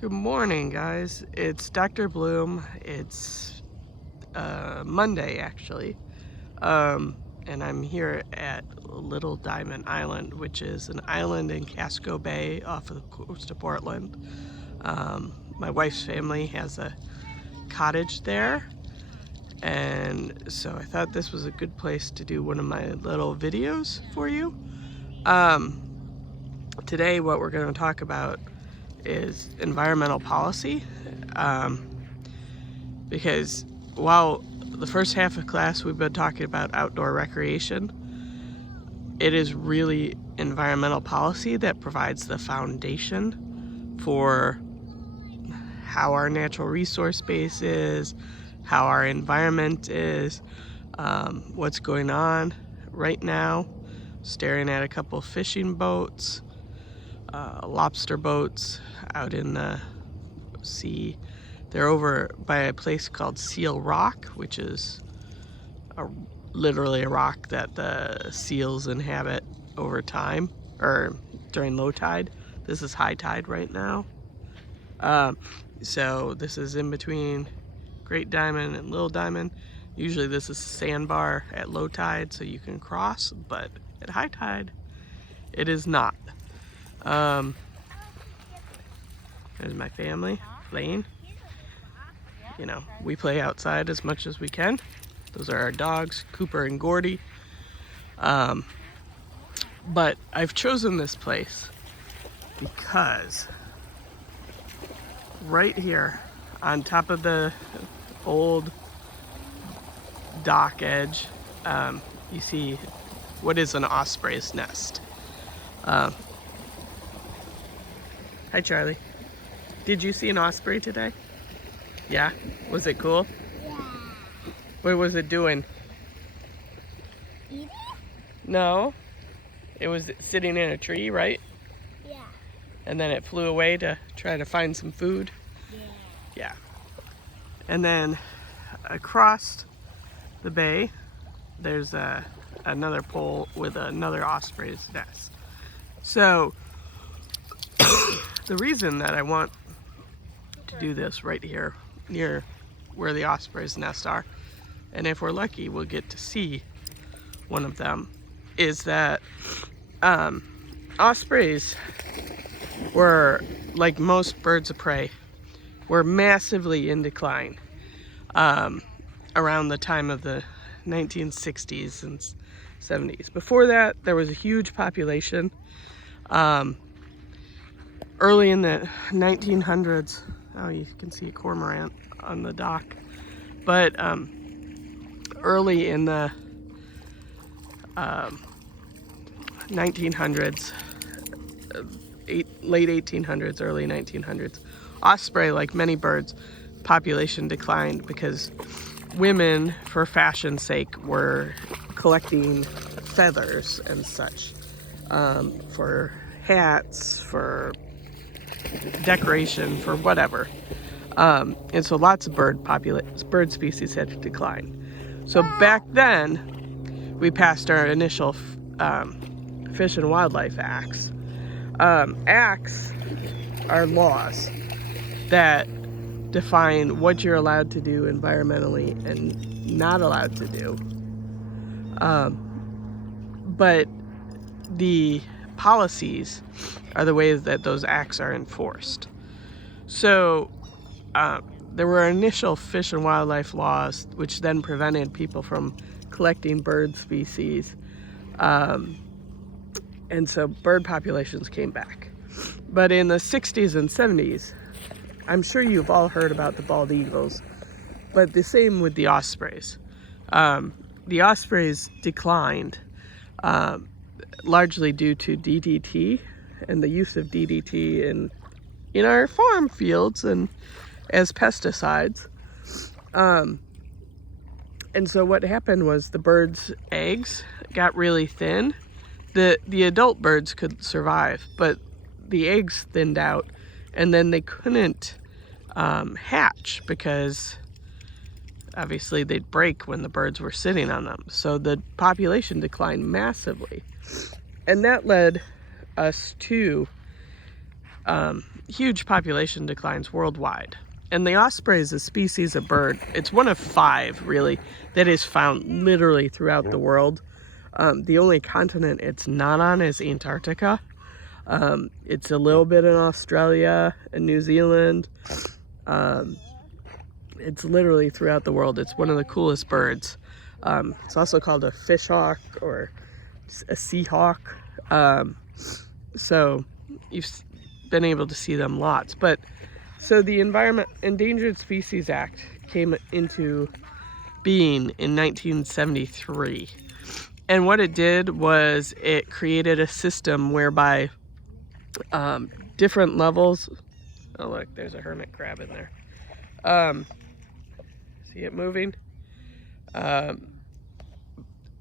Good morning, guys. It's Dr. Bloom. It's Monday, actually. And I'm here at Little Diamond Island, which is an island in Casco Bay off of the coast of Portland. My wife's family has a cottage there, and so I thought this was a good place to do one of my little videos for you. Today, what we're going to talk about is environmental policy, because while the first half of class we've been talking about outdoor recreation, it is really environmental policy that provides the foundation for how our natural resource base is, how our environment is, what's going on right now. Staring at a couple fishing boats, lobster boats out in the sea. They're over by a place called Seal Rock, which is literally a rock that the seals inhabit over time, or during low tide. This is high tide right now. So this is in between Great Diamond and Little Diamond. Usually this is a sandbar at low tide so you can cross, but at high tide it is not. There's my family playing. You know, we play outside as much as we can. Those are our dogs, Cooper and Gordy. But I've chosen this place because right here on top of the old dock edge, you see what is an osprey's nest. Hi, Charlie. Did you see an osprey today? Yeah? Was it cool? Yeah. What was it doing? Eating? No. It was sitting in a tree, right? Yeah. And then it flew away to try to find some food? Yeah. Yeah. And then across the bay, there's another pole with another osprey's nest. So, the reason that I want to do this right here near where the osprey's nests are, and if we're lucky we'll get to see one of them, is that ospreys were, like most birds of prey, were massively in decline around the time of the 1960s and 70s. Before that there was a huge population. Early in the 1900s, oh, you can see a cormorant on the dock, but early in the 1900s, late 1800s, early 1900s, osprey, like many birds, population declined because women, for fashion's sake, were collecting feathers and such for hats, for decoration, for whatever. And so lots of bird species had to decline. So back then, we passed our initial Fish and Wildlife Acts. Acts are laws that define what you're allowed to do environmentally and not allowed to do. But the policies are the ways that those acts are enforced. So there were initial fish and wildlife laws which then prevented people from collecting bird species, and so bird populations came back. But in the 60s and 70s, I'm sure you've all heard about the bald eagles, but the same with the ospreys. The ospreys declined largely due to DDT and the use of DDT in our farm fields and as pesticides. And so what happened was the birds' eggs got really thin. The adult birds could survive, but the eggs thinned out, and then they couldn't hatch because obviously they'd break when the birds were sitting on them. So the population declined massively. And that led us to huge population declines worldwide. And the osprey is a species of bird. It's one of 5, really, that is found literally throughout the world. The only continent it's not on is Antarctica. It's a little bit in Australia and New Zealand. It's literally throughout the world. It's one of the coolest birds. It's also called a fishhawk or a seahawk. So you've been able to see them lots. But so the Endangered Species Act came into being in 1973. And what it did was it created a system whereby different levels, oh look, there's a hermit crab in there. See it moving?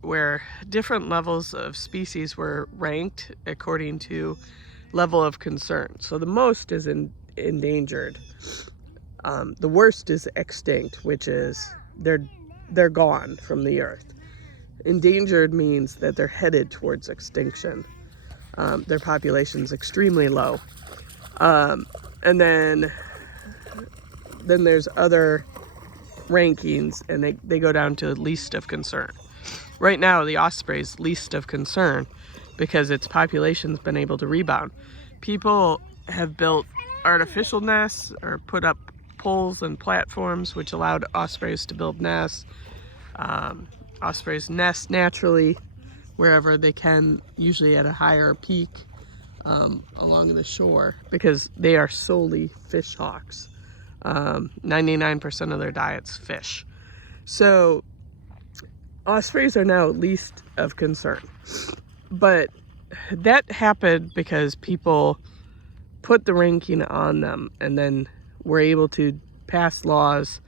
Where different levels of species were ranked according to level of concern. So the most is endangered. The worst is extinct, which is they're gone from the earth. Endangered means that they're headed towards extinction. Their population's extremely low. And then there's other rankings, and they go down to least of concern. Right now, the osprey's least of concern because its population's been able to rebound. People have built artificial nests or put up poles and platforms which allowed ospreys to build nests. Ospreys nest naturally wherever they can, usually at a higher peak along the shore, because they are solely fish hawks. 99% of their diet's fish. So ospreys are now least of concern. But that happened because people put the ranking on them and then were able to pass laws,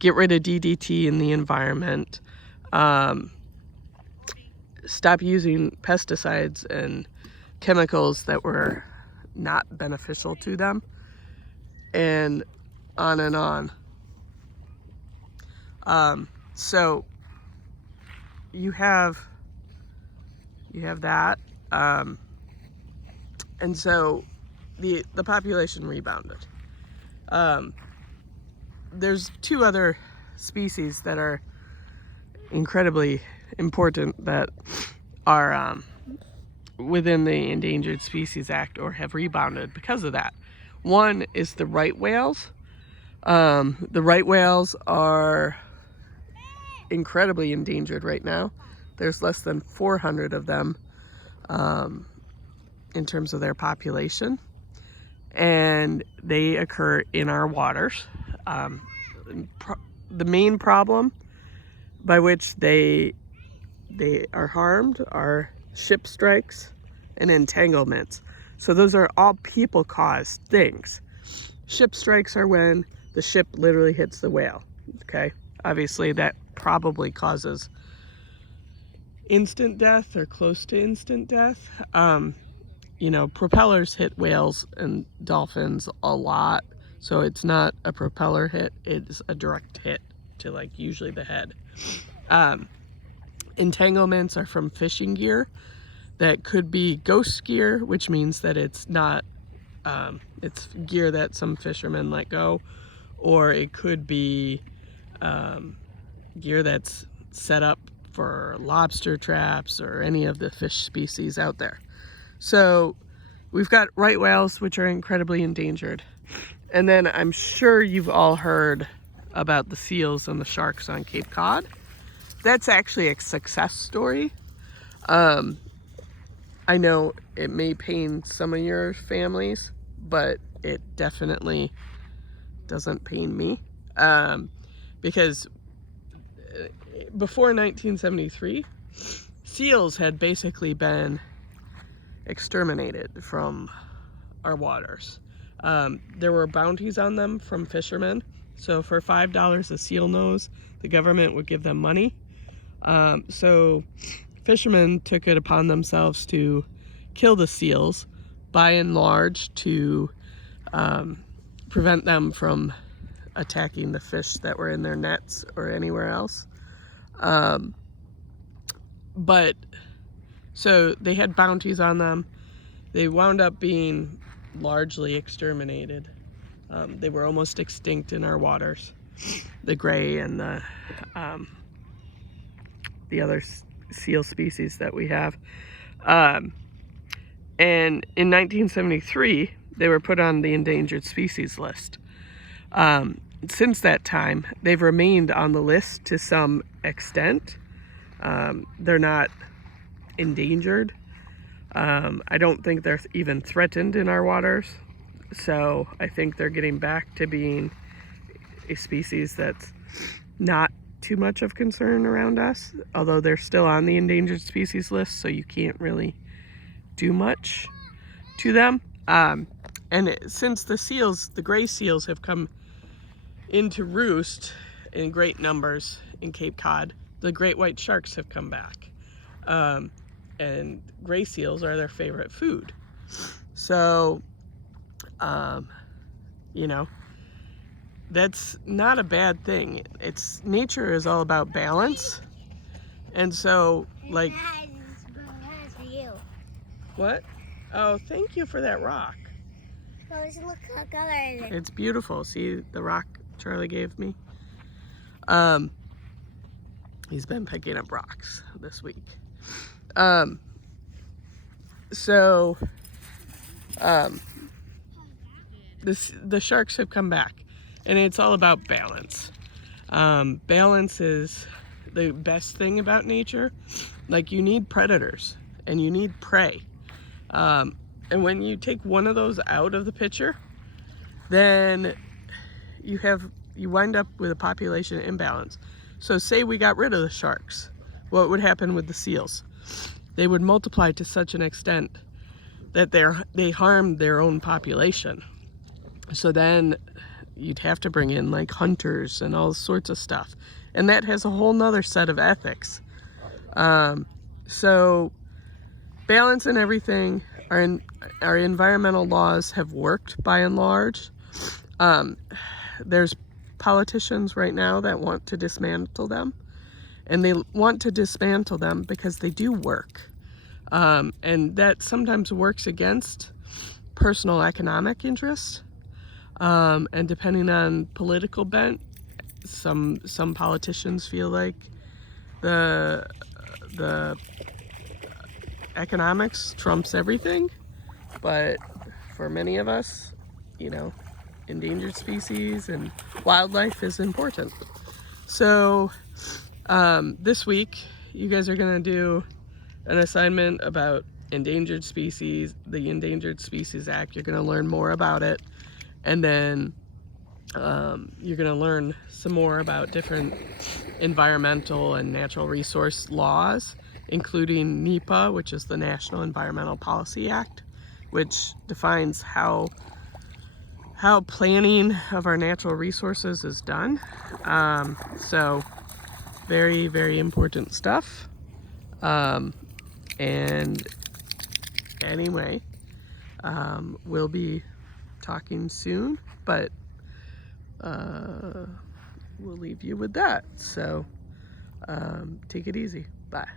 get rid of DDT in the environment, stop using pesticides and chemicals that were not beneficial to them, and on and on. So you have that, and so the population rebounded. There's 2 other species that are incredibly important that are within the Endangered Species Act or have rebounded because of that. One is the right whales. The right whales are incredibly endangered right now. There's less than 400 of them in terms of their population, and they occur in our waters. The main problem by which they are harmed are ship strikes and entanglements. So those are all people-caused things. Ship strikes are when the ship literally hits the whale, okay? Obviously that probably causes instant death or close to instant death. You know, propellers hit whales and dolphins a lot, so it's not a propeller hit, it's a direct hit to, like, usually the head. Entanglements are from fishing gear that could be ghost gear, which means that it's not, it's gear that some fishermen let go, or it could be gear that's set up for lobster traps or any of the fish species out there. So we've got right whales, which are incredibly endangered. And then I'm sure you've all heard about the seals and the sharks on Cape Cod. That's actually a success story. I know it may pain some of your families, but it definitely doesn't pain me. Because before 1973, seals had basically been exterminated from our waters. There were bounties on them from fishermen. So for $5 a seal nose, the government would give them money. So fishermen took it upon themselves to kill the seals, by and large, to prevent them from attacking the fish that were in their nets or anywhere else. But so they had bounties on them. They wound up being largely exterminated. They were almost extinct in our waters, the gray and the other seal species that we have. And in 1973, they were put on the endangered species list. Since that time, they've remained on the list to some extent. They're not endangered. I don't think they're even threatened in our waters. So I think they're getting back to being a species that's not too much of concern around us, although they're still on the endangered species list, so you can't really do much to them. Since the gray seals have come into roost in great numbers in Cape Cod, the great white sharks have come back. And gray seals are their favorite food. So, you know, that's not a bad thing. Nature is all about balance. And so, like... What? Oh, thank you for that rock. Look how color is it? It's beautiful. See the rock Charlie gave me? He's been picking up rocks this week. The sharks have come back, and it's all about balance. Balance is the best thing about nature. Like, you need predators and you need prey. And when you take one of those out of the picture, then you wind up with a population imbalance. So say we got rid of the sharks, what would happen with the seals? They would multiply to such an extent that they harm their own population. So then you'd have to bring in like hunters and all sorts of stuff. And that has a whole nother set of ethics. So balance and everything, our environmental laws have worked by and large. There's politicians right now that want to dismantle them. And they want to dismantle them because they do work. And that sometimes works against personal economic interests. And depending on political bent, some politicians feel like the economics trumps everything. But for many of us, you know, endangered species and wildlife is important. So this week, you guys are going to do an assignment about endangered species, the Endangered Species Act. You're going to learn more about it. And then you're going to learn some more about different environmental and natural resource laws, including NEPA, which is the National Environmental Policy Act, which defines how planning of our natural resources is done. So very, very important stuff. And anyway, we'll be talking soon, but we'll leave you with that. So take it easy. Bye.